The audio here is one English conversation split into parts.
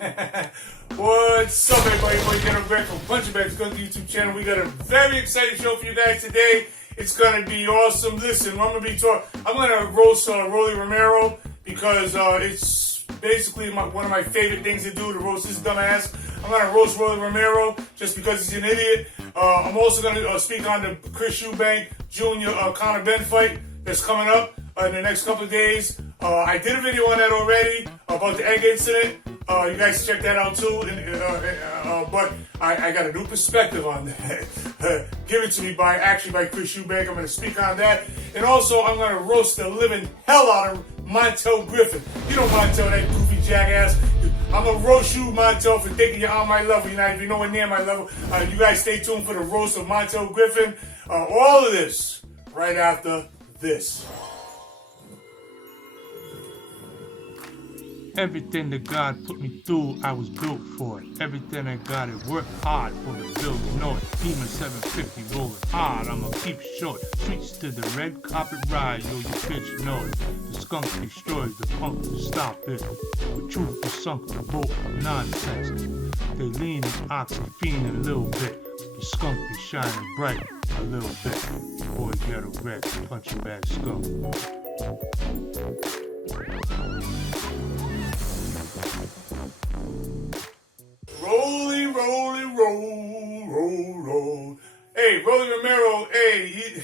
What's up, everybody? Boy, Ghetto Greg from Bunch of Bags. Go to the YouTube channel. We got a very exciting show for you guys today. It's gonna be awesome. Listen, I'm gonna roast Rolly Romero because it's basically one of my favorite things to do, to roast this dumbass. I'm gonna roast Rolly Romero just because he's an idiot. I'm also gonna speak on the Chris Eubank Jr. Conor Benn fight that's coming up in the next couple of days. I did a video on that already about the egg incident. You guys check that out too. But I got a new perspective on that. Given to me by Chris Eubank. I'm going to speak on that. And also, I'm going to roast the living hell out of Montell Griffin. You know Montell, that goofy jackass. I'm going to roast you, Montell, for thinking you're on my level. You're not even nowhere near my level. You guys stay tuned for the roast of Montell Griffin. All of this right after this. Everything that God put me through, I was built for it. Everything I got, it worked hard for the bill, you know it. Demon 750 rolling hard, I'ma keep short. Streets to the red carpet ride, yo, you bitch know it. The skunk destroys the punk to stop it. The truth is sunk the boat of nonsense. They lean and oxy fiend a little bit. The skunk be shining bright a little bit. Boy, Ghetto Greg, punching bag skunk. Rolly, rolly, roll. Hey, Rolly Romero, hey,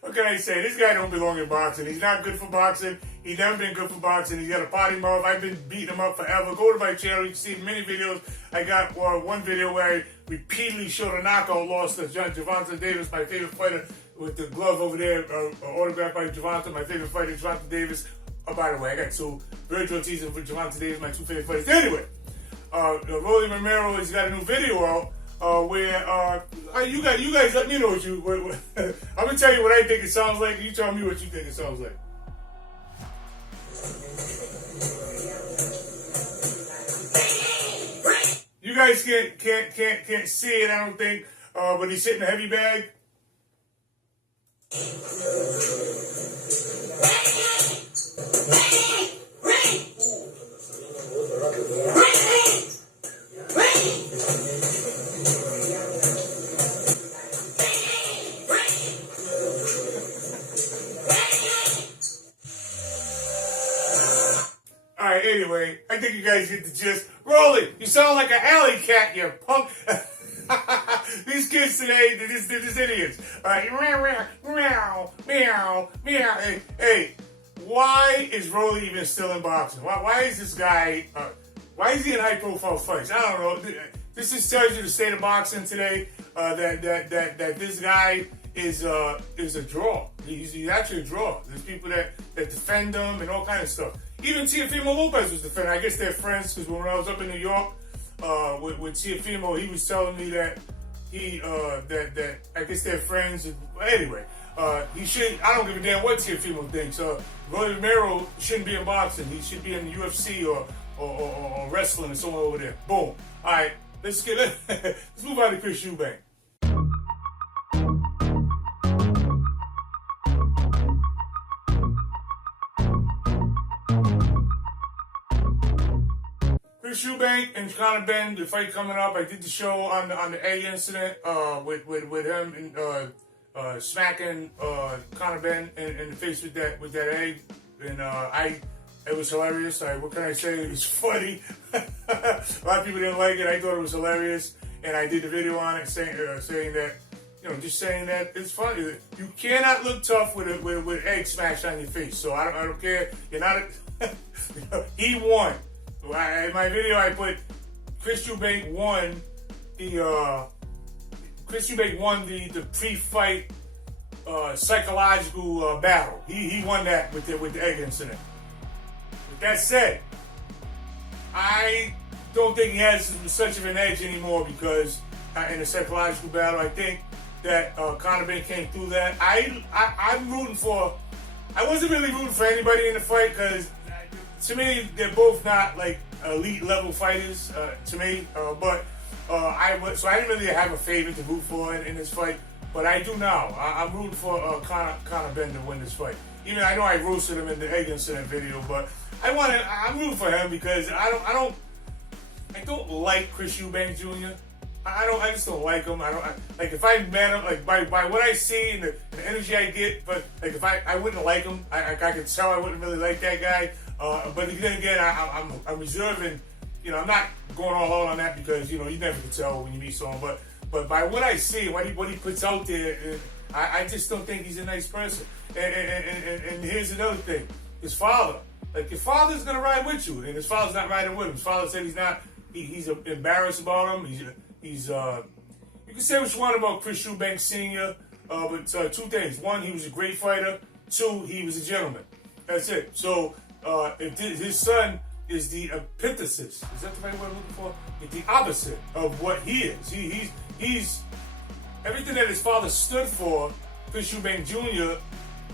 what can I say? This guy don't belong in boxing. He's not good for boxing. He's never been good for boxing. He's got a potty mouth. I've been beating him up forever. Go to my channel. You can see many videos. I got one video where I repeatedly showed a knockout loss to Gervonta Davis, my favorite fighter, with the glove over there, autographed by Gervonta, my favorite fighter, Gervonta Davis. Oh, by the way, I got two. Virgil Ortiz and Gervonta Davis, my two favorite fighters. Anyway. Rolly Romero has got a new video out where you guys let me know what I'm gonna tell you what I think it sounds like. You tell me what you think it sounds like. You guys can't see it, I don't think. But he's hitting a heavy bag. Alright, anyway, I think you guys get the gist. Rolly, you sound like an alley cat, you punk. These kids today, they're just idiots. Alright, meow, meow, meow. Hey, why is Rolly even still in boxing? Why is this guy, why is he in high profile fights? I don't know. This just tells you the state of boxing today, that this guy is a draw. He's actually a draw. There's people that defend him and all kind of stuff. Even Teofimo Lopez was defending. I guess they're friends because when I was up in New York with Teofimo, he was telling me that that I guess they're friends. Anyway, he should. I don't give a damn what Teofimo thinks. Rolly Romero shouldn't be in boxing. He should be in the UFC or wrestling or somewhere over there. Boom. All right, let's move on to Chris Eubank. Chris Eubank and Conor Benn, the fight coming up. I did the show on the egg incident with him and smacking Conor Benn in the face with that egg, and it was hilarious. What can I say? It was funny. A lot of people didn't like it. I thought it was hilarious, and I did the video on it saying that, just saying that it's funny. You cannot look tough with egg smashed on your face. So I don't care. You're not. He won. In my video, I put Chris Eubank won the pre-fight psychological battle. He won that with the egg incident. With that said, I don't think he has such of an edge anymore because in the psychological battle, I think that Conor Benn came through that. I'm rooting for. I wasn't really rooting for anybody in the fight because, to me, they're both not like elite level fighters to me. But I didn't really have a favorite to root for in this fight. But I do now. I'm rooting for Conor Benn to win this fight. Even I know I roasted him in the egg incident video, but I'm rooting for him because I don't I don't like Chris Eubank Jr. I just don't like him. Like if I met him, like by what I see and the energy I get, but like if I wouldn't like him. I could tell I wouldn't really like that guy. But then again, I'm reserving. I'm not going all out on that because you never can tell when you meet someone. But by what I see, what he puts out there, I just don't think he's a nice person. And here's another thing: his father. Like your father's gonna ride with you, and his father's not riding with him. His father said he's not. He's embarrassed about him. He's you can say what you want about Chris Eubank Sr., but two things. One, he was a great fighter. Two, he was a gentleman. That's it. So if his son is the antithesis, is that the right word I'm looking for? It's the opposite of what he is. He's everything that his father stood for, Chris Eubank Jr.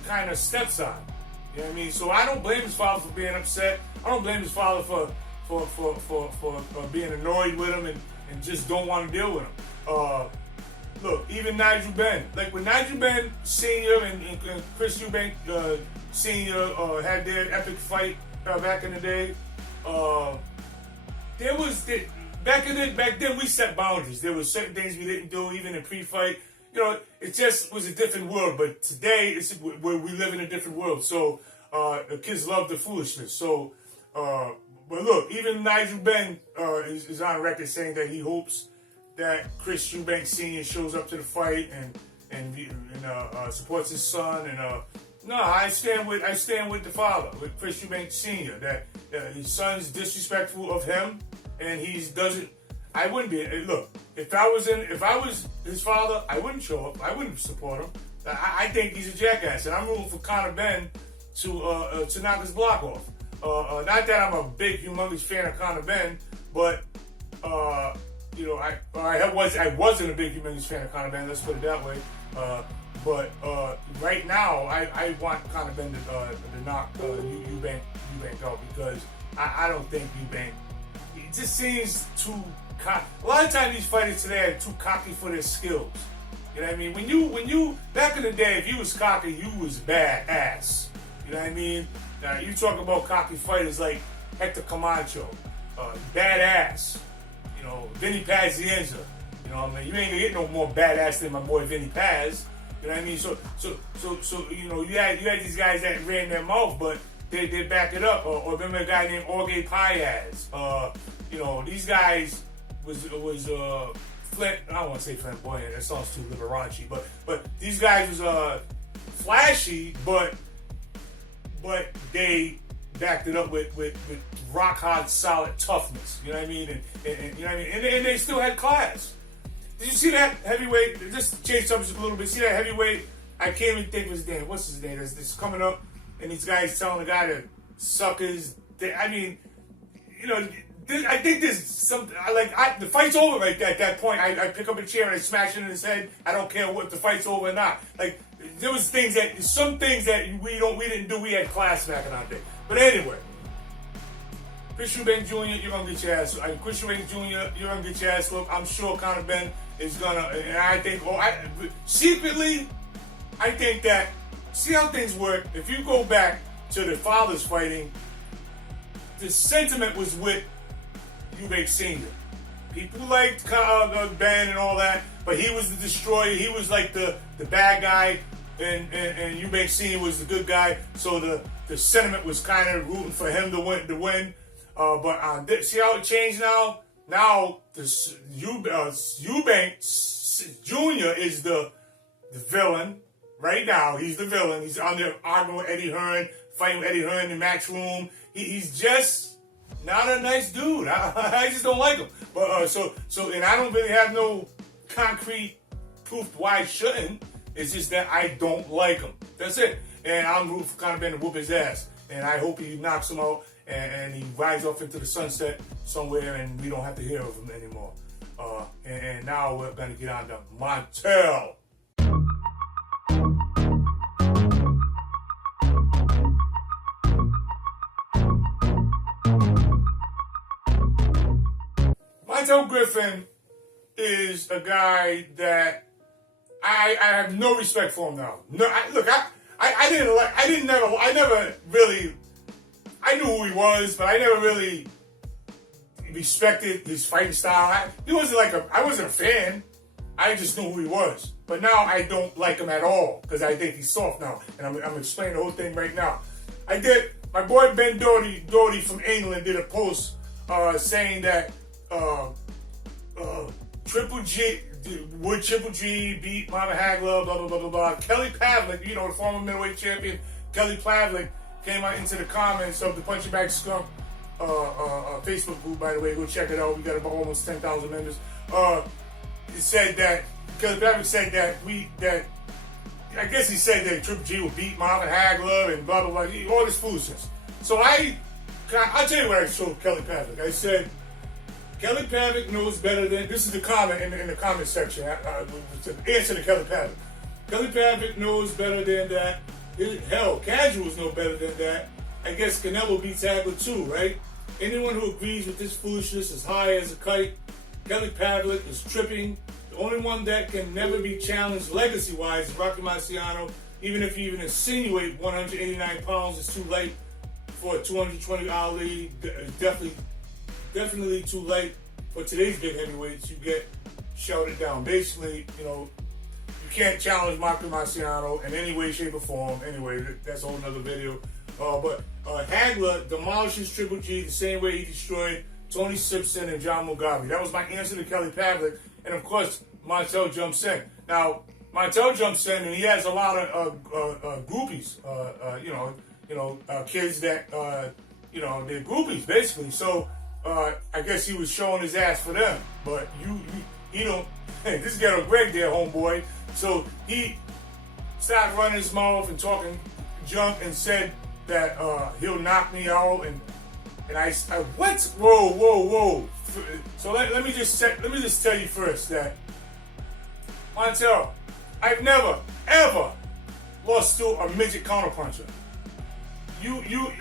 kind of steps on. You know what I mean? So I don't blame his father for being upset. I don't blame his father for being annoyed with him and just don't want to deal with him. Look, even Nigel Benn. Like when Nigel Benn Sr. and Chris Eubank Sr. Had their epic fight back in the day, back then we set boundaries. There were certain things we didn't do, even in pre-fight. It just was a different world. But today, we live in a different world. So the kids love the foolishness. So, but look, even Nigel Benn is on record saying that he hopes that Chris Eubank Sr. shows up to the fight and supports his son. And no, I stand with the father, with Chris Eubank Sr. That his son's disrespectful of him, and he doesn't. I wouldn't be. Look, if I was his father, I wouldn't show up. I wouldn't support him. I think he's a jackass, and I'm rooting for Conor Benn to knock his block off. Not that I'm a big, humongous fan of Conor Benn, but I wasn't a big, humongous fan of Conor Benn. Let's put it that way. But right now, I want Conor Benn to knock Eubank out because I don't think Eubank. It just seems too. A lot of times these fighters today are too cocky for their skills. You know what I mean? When you back in the day, if you was cocky, you was badass. You know what I mean? Now you talk about cocky fighters like Hector Camacho, badass. Vinny Pazienza. I mean, you ain't gonna get no more badass than my boy Vinny Paz. You know what I mean? So you had these guys that ran their mouth, but they back it up. Or remember a guy named Jorge Paez. These guys was Flint. I don't want to say flamboyant. That sounds too Liberace. But these guys was flashy, but they backed it up with rock hard, solid toughness. You know what I mean? And you know what I mean? And they still had class. Did you see that heavyweight? Just change subject a little bit. See that heavyweight? I can't even think of his name. What's his name? This coming up, and these guys telling the guy to suck his. I mean, I think there's something. The fight's over right at that point. I pick up a chair and I smash it in his head. I don't care what the fight's over or not. Like there was some things that we didn't do. We had class back in our day. But anyway, Chris Eubank Jr., you're gonna get your ass. Chris Eubank Jr., you're gonna get your ass whooped. I'm sure Conor Benn is gonna. And I think, secretly, I think that. See how things work. If you go back to the fathers fighting, the sentiment was with Eubank Sr. People liked Benn and all that, but he was the destroyer. He was like the bad guy, and Eubank Sr. was the good guy. So the sentiment was kind of rooting for him to win. But see how it changed now? Now Eubank Jr. is the villain. Right now, he's the villain. He's on there arguing with Eddie Hearn, fighting with Eddie Hearn in the match room. He's just not a nice dude. I just don't like him. But and I don't really have no concrete proof why I shouldn't. It's just that I don't like him. That's it. And I'm rooting for Conor Benn to whoop his ass. And I hope he knocks him out and he rides off into the sunset somewhere and we don't have to hear of him anymore. And now we're going to get on to Montell. Montell Griffin is a guy that I have no respect for him now. No, I never really, I knew who he was, but I never really, respected his fighting style. I wasn't a fan. I just knew who he was. But now I don't like him at all because I think he's soft now. And I'm explaining the whole thing right now. My boy Ben Doherty from England did a post saying that Triple G beat Muhammad Hagler, blah, blah, blah, blah, blah. Kelly Pavlik, the former middleweight champion, Kelly Pavlik, came out into the comments of the Punching Bag Skunk Facebook group, by the way. Go check it out. We got about almost 10,000 members. He said that, Kelly Pavlik said that I guess he said that Triple G would beat Muhammad Hagler and blah, blah, blah, all this foolishness. So I'll tell you what I told Kelly Pavlik. I said, Kelly Pavlik knows better than, this is the comment in the comment section, to answer to Kelly Pavlik. Kelly Pavlik knows better than that. Hell, casuals know better than that. I guess Canelo beats Hagler too, right? Anyone who agrees with this foolishness is high as a kite. Kelly Pavlik is tripping. The only one that can never be challenged legacy-wise is Rocky Marciano. Even if you even insinuate 189 pounds is too light for a 220 Ali, definitely too light for today's big heavyweights. You get shouted down. Basically, you can't challenge Rocky Marciano in any way, shape, or form. Anyway, that's a whole nother video. But Hagler demolishes Triple G the same way he destroyed Tony Simpson and John Mugabe. That was my answer to Kelly Pavlik. And of course, Montell jumps in. Now, Montell jumps in, and he has a lot of groupies. Kids that they're groupies basically. So I guess he was showing his ass for them. But you don't. Hey, this is Ghetto Greg there, homeboy. So he started running his mouth and talking junk and said that he'll knock me out and I what? Whoa. So let me just tell you first that Montell, I've never ever lost to a midget counterpuncher.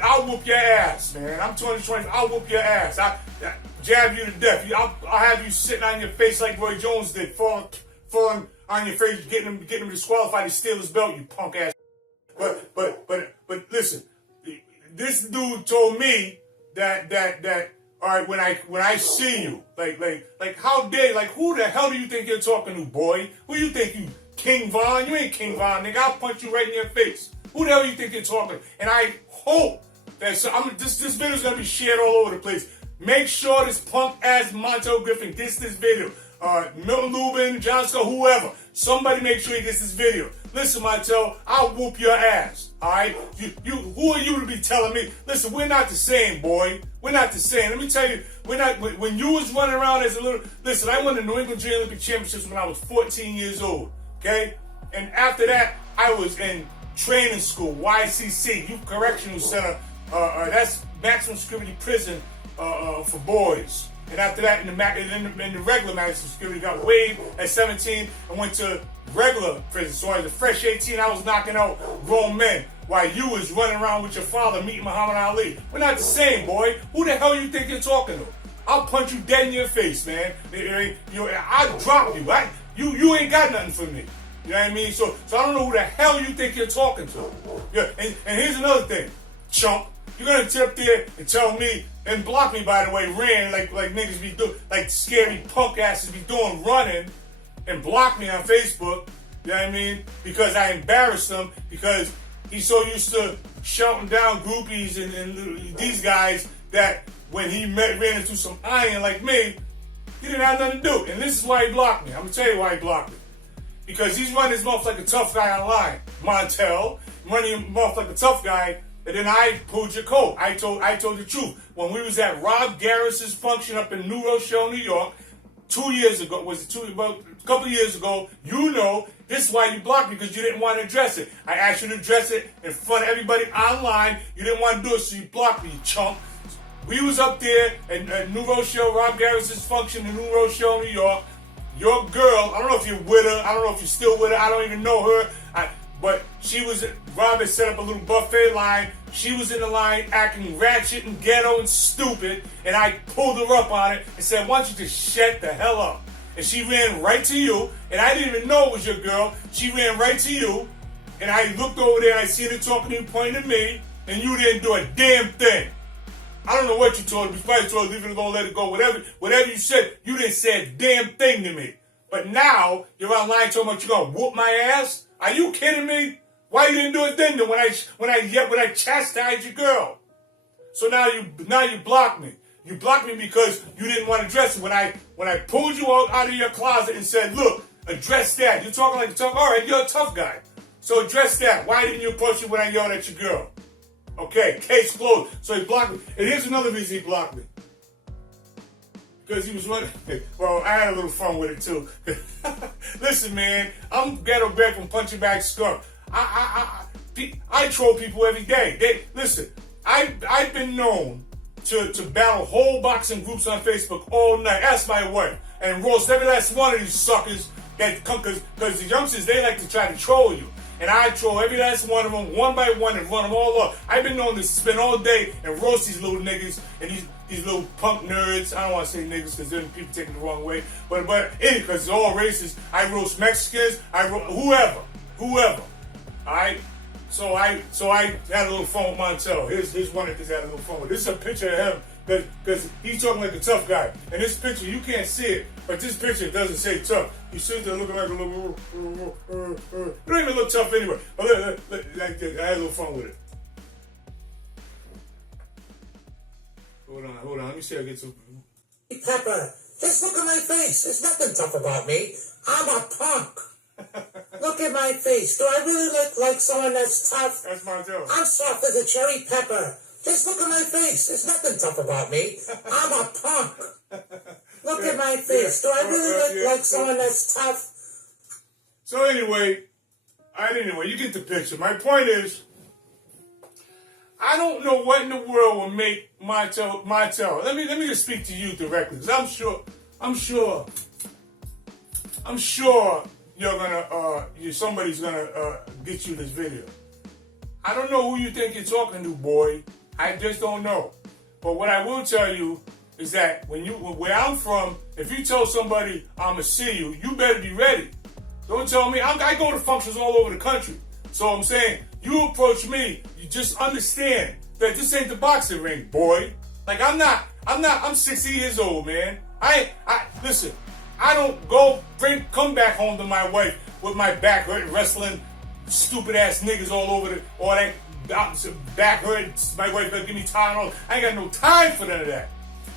I'll whoop your ass, man. I'm 2020. I'll whoop your ass. I jab you to death. I'll have you sitting on your face like Roy Jones did, falling on your face, getting him disqualified to steal his belt. You punk ass. But listen, this dude told me that all right, when I see you, like how dare, like who the hell do you think you're talking to, boy? Who you think you, King Von? You ain't King Von, nigga. I'll punch you right in your face. Who the hell do you think you're talking? And I hope that this video's gonna be shared all over the place. Make sure this punk ass Montell Griffin gets this video. Milton Lubin, John Scott, whoever. Somebody make sure he gets this video. Listen, Montell, I'll whoop your ass. Alright? Who are you to be telling me? Listen, we're not the same, boy. We're not the same. Let me tell you, when you was running around as a little, listen, I won the New England Junior Olympic Championships when I was 14 years old. Okay? And after that, I was in training school, YCC, Youth Correctional Center. That's maximum security prison for boys. And after that, in the regular maximum security, got waived at 17 and went to regular prison. So as a fresh 18, I was knocking out grown men while you was running around with your father meeting Muhammad Ali. We're not the same, boy. Who the hell you think you're talking to? I'll punch you dead in your face, man. I'll drop you. You ain't got nothing for me. You know what I mean? So I don't know who the hell you think you're talking to. Yeah, and here's another thing, chump. You're gonna sit up there and tell me, and block me, by the way, ran like niggas be doing, like scary punk asses be doing, running, and block me on Facebook. You know what I mean? Because I embarrassed him, because he's so used to shouting down groupies and these guys that when he ran into some iron like me, he didn't have nothing to do. And this is why he blocked me. I'm gonna tell you why he blocked me. Because he's running his mouth like a tough guy online. Montell, running his mouth like a tough guy. And then I pulled your coat. I told the truth. When we was at Rob Garris's function up in New Rochelle, New York, 2 years ago, about a couple of years ago, this is why you blocked me, because you didn't want to address it. I asked you to address it in front of everybody online. You didn't want to do it, so you blocked me, you chump. We was up there at New Rochelle, Rob Garris's function in New Rochelle, New York. Your girl, I don't know if you're with her, I don't know if you're still with her, I don't even know her. But she was, Rob had set up a little buffet line. She was in the line acting ratchet and ghetto and stupid. And I pulled her up on it and said, why don't you just shut the hell up? And she ran right to you. And I didn't even know it was your girl. She ran right to you. And I looked over there and I seen her talking to you, pointing at me. And you didn't do a damn thing. I don't know what you told him. You probably told him, leave it alone, let it go. Whatever you said, you didn't say a damn thing to me. But now, you're online talking about you're going to whoop my ass? Are you kidding me? Why you didn't do it then when I chastised your girl? So now you block me. You blocked me because you didn't want to address it. When I pulled you out of your closet and said, look, address that. You're talking like a tough. All right, you're a tough guy. So address that. Why didn't you approach me when I yelled at your girl? Okay, case closed. So he blocked me. And here's another reason he blocked me. Because he was running. Well, I had a little fun with it too. Listen, man, I'm Ghetto Greg from Punching Bag Skunk. I troll people every day. Listen, I've been known to battle whole boxing groups on Facebook all night. Ask my wife. And roast every last one of these suckers that come, because the youngsters, they like to try to troll you. And I troll every last one of them, one by one, and run them all up. I've been known to spend all day and roast these little niggas and these little punk nerds. I don't want to say niggas because then people take it the wrong way. But anyway, because it's all races. I roast Mexicans. I roast whoever. All right. So I had a little fun with Montell. Here's one that just had a little fun with. This is a picture of him because he's talking like a tough guy. And this picture, you can't see it, but this picture doesn't say tough. You sit there looking like a little. It don't even look tough anyway. But like I had a little fun with it. Hold on. Let me see. I get some. Pepper, just look at my face. There's nothing tough about me. I'm a punk. Look at my face. Do I really look like someone that's tough? That's Montell. I'm soft as a cherry pepper. Just look at my face. There's nothing tough about me. I'm a punk. Look at my face. Do I really look like someone that's tough? So anyway, you get the picture. My point is, I don't know what in the world will make Montell. Let me just speak to you directly, because I'm sure you're gonna somebody's gonna get you this video. I don't know who you think you're talking to, boy. I just don't know. But what I will tell you is that where I'm from, if you tell somebody I'ma see you, you better be ready. Don't tell me. I go to functions all over the country. So I'm saying, you approach me, you just understand that this ain't the boxing ring, boy. Like I'm 60 years old, man. Listen, I don't come back home to my wife with my back hurting, wrestling stupid ass niggas all over all that back hurting. My wife gonna give me time. I ain't got no time for none of that.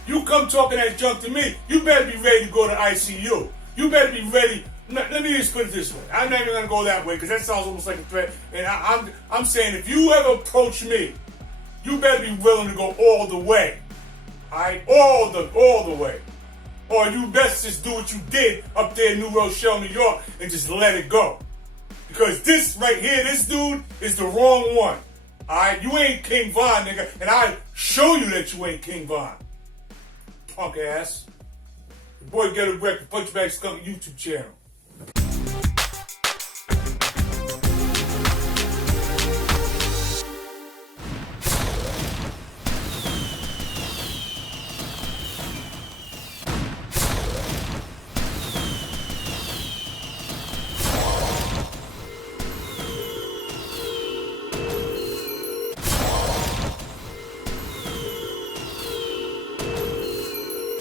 You come talking that junk to me, you better be ready to go to ICU. You better be ready. Let me just put it this way. I'm not even gonna go that way because that sounds almost like a threat. And I'm saying, if you ever approach me, you better be willing to go all the way. Alright? All the way. Or you best just do what you did up there in New Rochelle, New York, and just let it go. Because this right here, this dude is the wrong one. Alright? You ain't King Von, nigga. And I show you that you ain't King Von. Punk ass. Your boy Ghetto Greg, the Punch Bag Skunk YouTube channel.